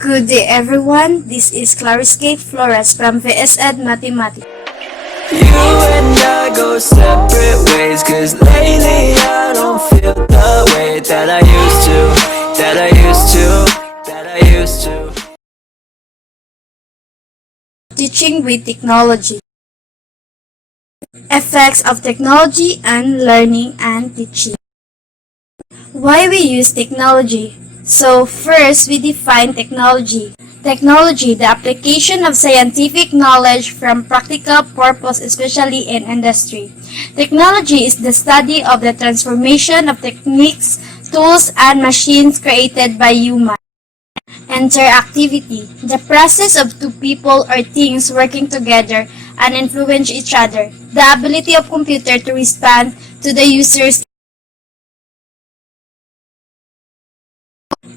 Good day everyone, this is Clarice Flores from VSED Mathematics. You and I go separate ways, cause lately I don't feel the way that I used to, that I used to, that I used to. Teaching with technology. Effects of technology on learning and teaching. Why we use technology? So first, we define technology. Technology, the application of scientific knowledge from practical purpose, especially in industry. Technology is the study of the transformation of techniques, tools, and machines created by humans. Interactivity, the process of two people or things working together and influence each other. The ability of computer to respond to the user's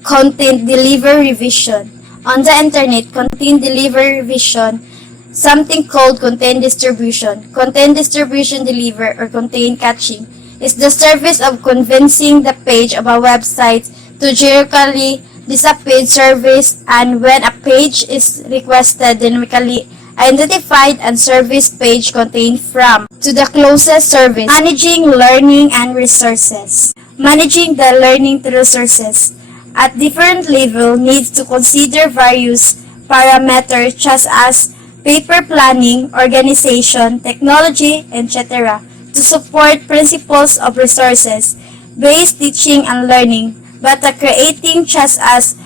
content delivery vision. On the internet, content delivery vision, something called content distribution. Content distribution deliver or content caching is the service of convincing the page of a website to geographically disappear service, and when a page is requested, dynamically identified and service page contain from to the closest service. Managing learning and resources. Managing the learning resources at different level needs to consider various parameters such as paper planning, organization, technology, etc. to support principles of resources-based teaching and learning, but the creating such as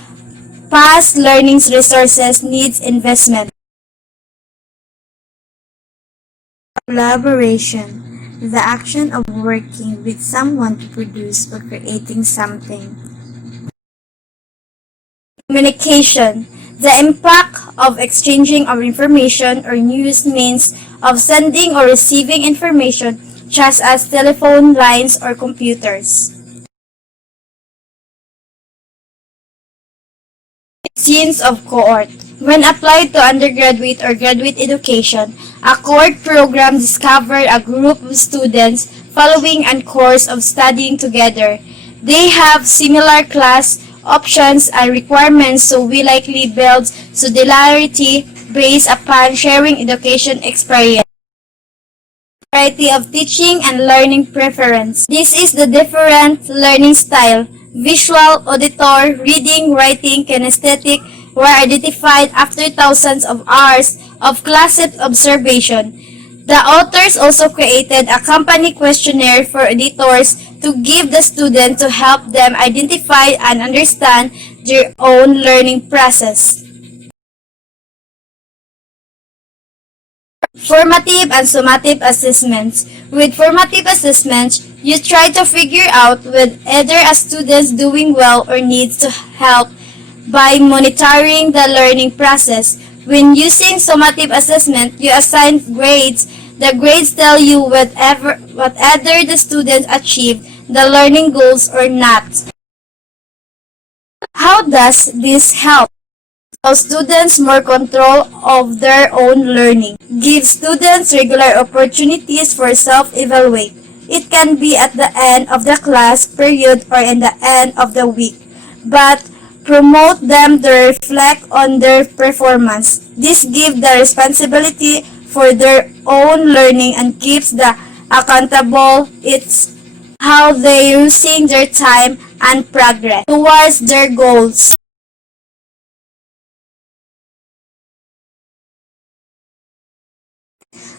past learning resources needs investment. Collaboration, the action of working with someone to produce or creating something. Communication, the impact of exchanging of information or news means of sending or receiving information such as telephone lines or computers. Scenes of cohort. When applied to undergraduate or graduate education, a cohort program discovered a group of students following a course of studying together. They have similar class options and requirements, so we likely build solidarity based upon sharing education experience. Variety of teaching and learning preference. This is the different learning style. Visual, auditor, reading, writing, kinesthetic were identified after thousands of hours of classic observation. The authors also created a company questionnaire for editors to give the student to help them identify and understand their own learning process. Formative and summative assessments. With formative assessments, you try to figure out whether a student is doing well or needs to help by monitoring the learning process. When using summative assessment, you assign grades. The grades tell you whether the student achieved the learning goals or not. How does this help? Allow students more control of their own learning. Give students regular opportunities for self-evaluate. It can be at the end of the class period or in the end of the week, but promote them to reflect on their performance. This gives the responsibility for their own learning and keeps the accountable. It's how they're using their time and progress towards their goals.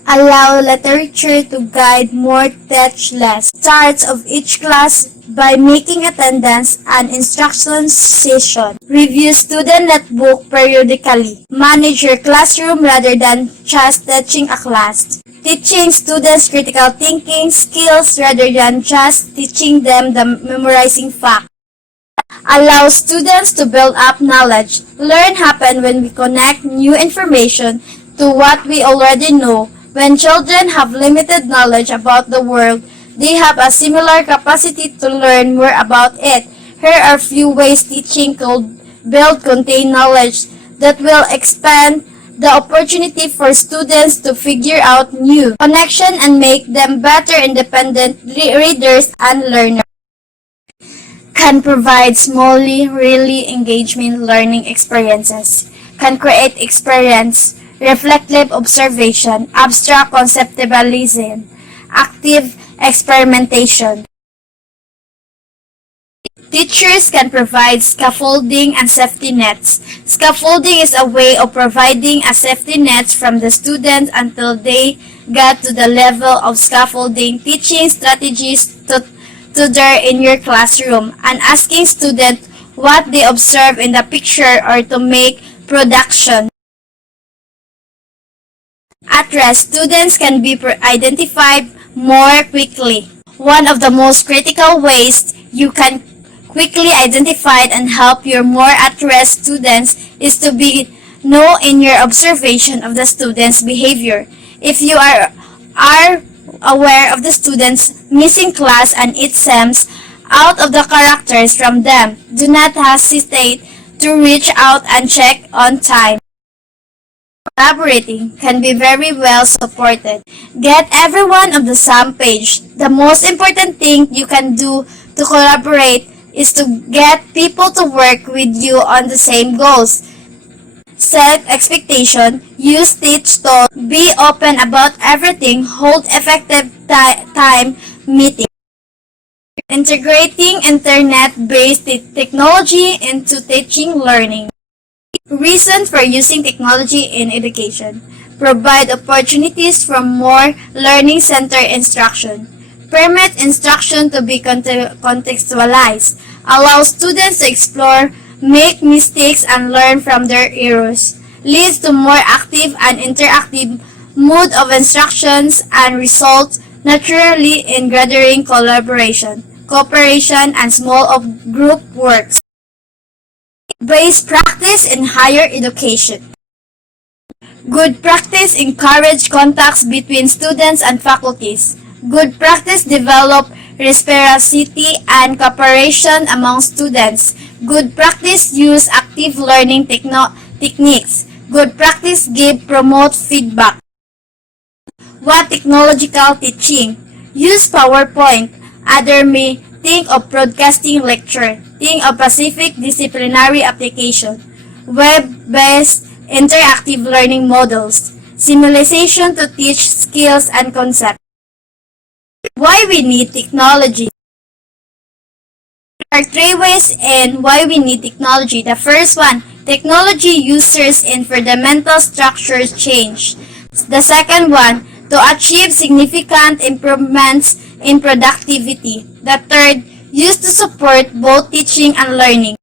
Allow literature to guide more, teach less. Starts of each class by making attendance an instruction session. Review student notebook periodically. Manage your classroom rather than just teaching a class. Teaching students critical thinking skills rather than just teaching them the memorizing facts. Allow students to build up knowledge. Learn happens when we connect new information to what we already know. When children have limited knowledge about the world, they have a similar capacity to learn more about it. Here are a few ways teaching could build contain knowledge that will expand the opportunity for students to figure out new connection and make them better independent readers and learners. can provide smallly, really engagement learning experiences, can create experience, reflective observation, abstract conceptualization, active experimentation. Teachers can provide scaffolding and safety nets. Scaffolding is a way of providing a safety net from the students until they get to the level of scaffolding, teaching strategies to there in your classroom, and asking students what they observe in the picture or to make production. At rest, students can be identified more quickly. One of the most critical ways you can quickly identify and help your more at-rest students is to be know in your observation of the student's behavior. If you are aware of the students missing class and it seems out of the characters from them, do not hesitate to reach out and check on time. Collaborating can be very well supported. Get everyone on the same page. The most important thing you can do to collaborate is to get people to work with you on the same goals. Set expectation, use teach tone, be open about everything, hold effective time meetings. Integrating internet-based technology into teaching learning. Reason for using technology in education. Provide opportunities for more learning-centered instruction. Permit instruction to be contextualized. Allow students to explore, make mistakes, and learn from their errors. Leads to more active and interactive mode of instructions and results naturally in gathering collaboration, cooperation, and small of group works. Base practice in higher education. Good practice encourage contacts between students and faculties. Good practice develop reciprocity and cooperation among students. Good practice use active learning techniques. Good practice give promote feedback. What technological teaching? Use PowerPoint. Other may think of broadcasting lecture. Think of specific disciplinary application. Web-based interactive learning models. Simulation to teach skills and concepts. Why we need technology? There are three ways in why we need technology. The first one, technology users in fundamental structures change. The second one, to achieve significant improvements in productivity. The third, used to support both teaching and learning.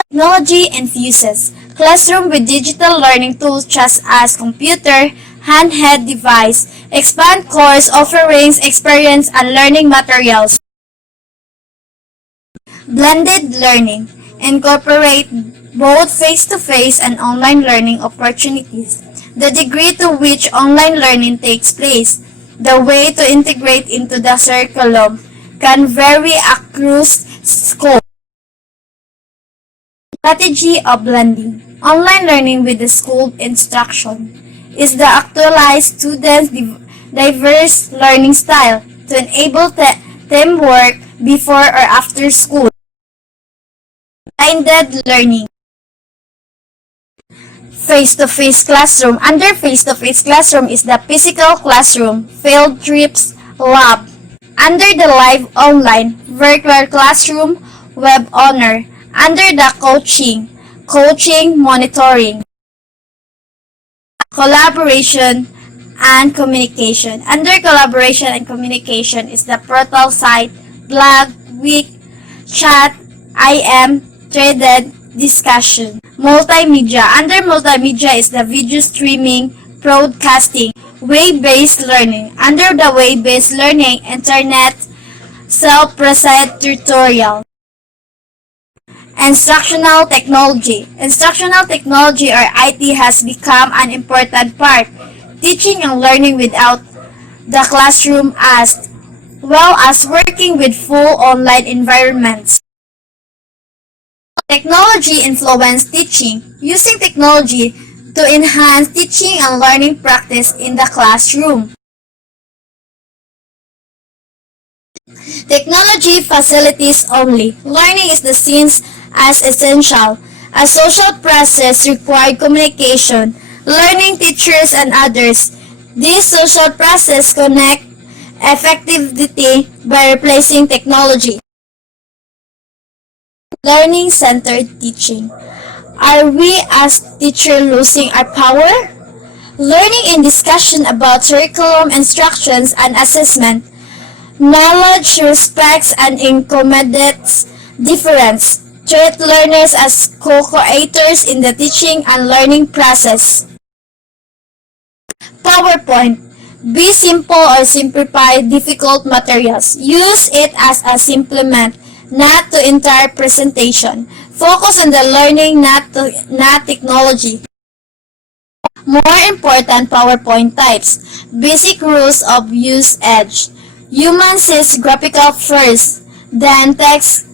Technology infuses classroom with digital learning tools such as computer, handheld device, expand course offerings, experience, and learning materials. Blended learning. Incorporate both face-to-face and online learning opportunities. The degree to which online learning takes place, the way to integrate into the curriculum can vary across scope. Strategy of blending. Online learning with the school instruction is the actualized students' diverse learning style to enable teamwork before or after school. Blended learning. Face-to-face classroom. Under face-to-face classroom is the physical classroom, field trips, lab. Under the live online, virtual classroom, web owner. Under the coaching, monitoring. Collaboration and communication. Under collaboration and communication is the portal site, blog, week, chat, IM, threaded, discussion. Multimedia. Under multimedia is the video streaming, broadcasting, web-based learning. Under the web-based learning, internet, self-presented tutorial. Instructional technology. Instructional technology or IT has become an important part. Teaching and learning without the classroom as well as working with full online environments. Technology influenced teaching. Using technology to enhance teaching and learning practice in the classroom. Technology facilities only. Learning is the seen as essential. A social process required communication, learning teachers and others. This social process connect effectivity by replacing technology. Learning-centered teaching. Are we as teacher losing our power? Learning in discussion about curriculum instructions and assessment. Knowledge respects and accommodates difference. Treat learners as co-creators in the teaching and learning process. PowerPoint. Be simple or simplify difficult materials. Use it as a supplement, not to entire presentation. Focus on the learning, not technology. More important PowerPoint types. Basic rules of usage. Human sees graphical first, then text.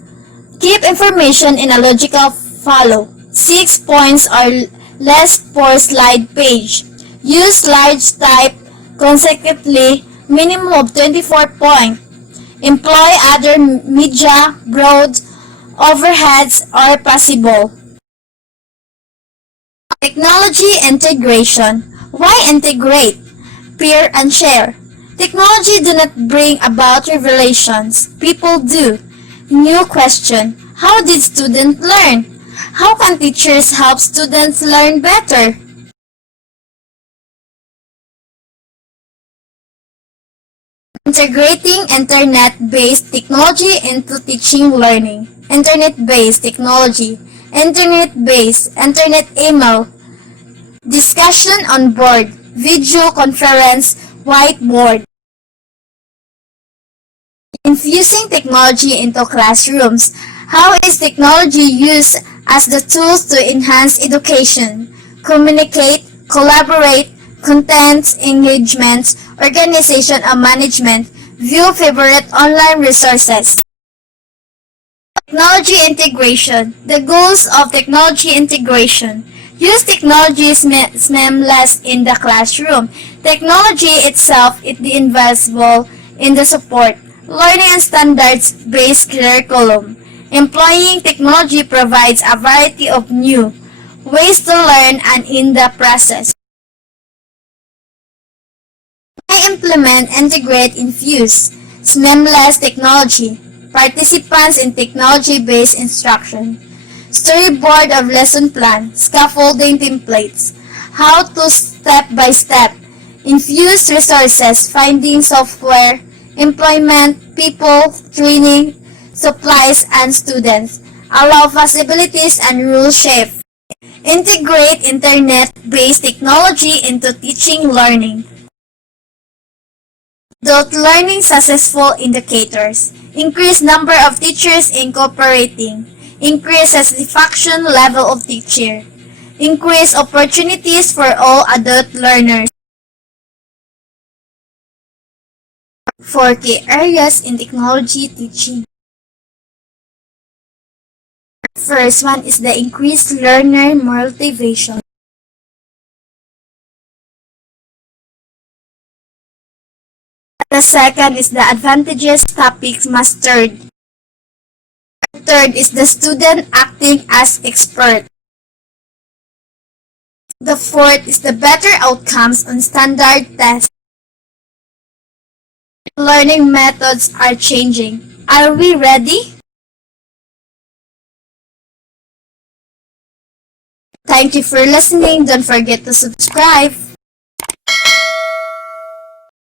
Keep information in a logical follow. 6 points or less per slide page. Use slides type consecutively, minimum of 24 points. Employ other media, broad overheads are possible. Technology integration. Why integrate? Peer and share. Technology do not bring about revelations. People do. New question. How did students learn? How can teachers help students learn better? Integrating internet-based technology into teaching learning. Internet-based technology. Internet-based, internet email. Discussion on board. Video conference, whiteboard. Infusing technology into classrooms. How is technology used as the tools to enhance education, communicate, collaborate, content engagement, organization and management, view favorite online resources. Technology integration. The goals of technology integration. Use technology seamless in the classroom. Technology itself is the invisible in the support. Learning and standards-based curriculum. Employing technology provides a variety of new ways to learn and in the process. I implement, integrate, infuse seamless technology. Participants in technology-based instruction. Storyboard of lesson plan, scaffolding templates. How to step by step. Infuse resources, finding software, employment, people, training, supplies, and students. Allow facilities and rule shape. Integrate internet-based technology into teaching learning. Adult learning successful indicators. Increase number of teachers incorporating. Increase satisfaction level of teacher. Increase opportunities for all adult learners. 4 key areas in technology teaching. First one is the increased learner motivation. The second is the advantages topics mastered. Third is the student acting as expert. The fourth is the better outcomes on standard tests. Learning methods are changing. Are we ready? Thank you for listening. Don't forget to subscribe.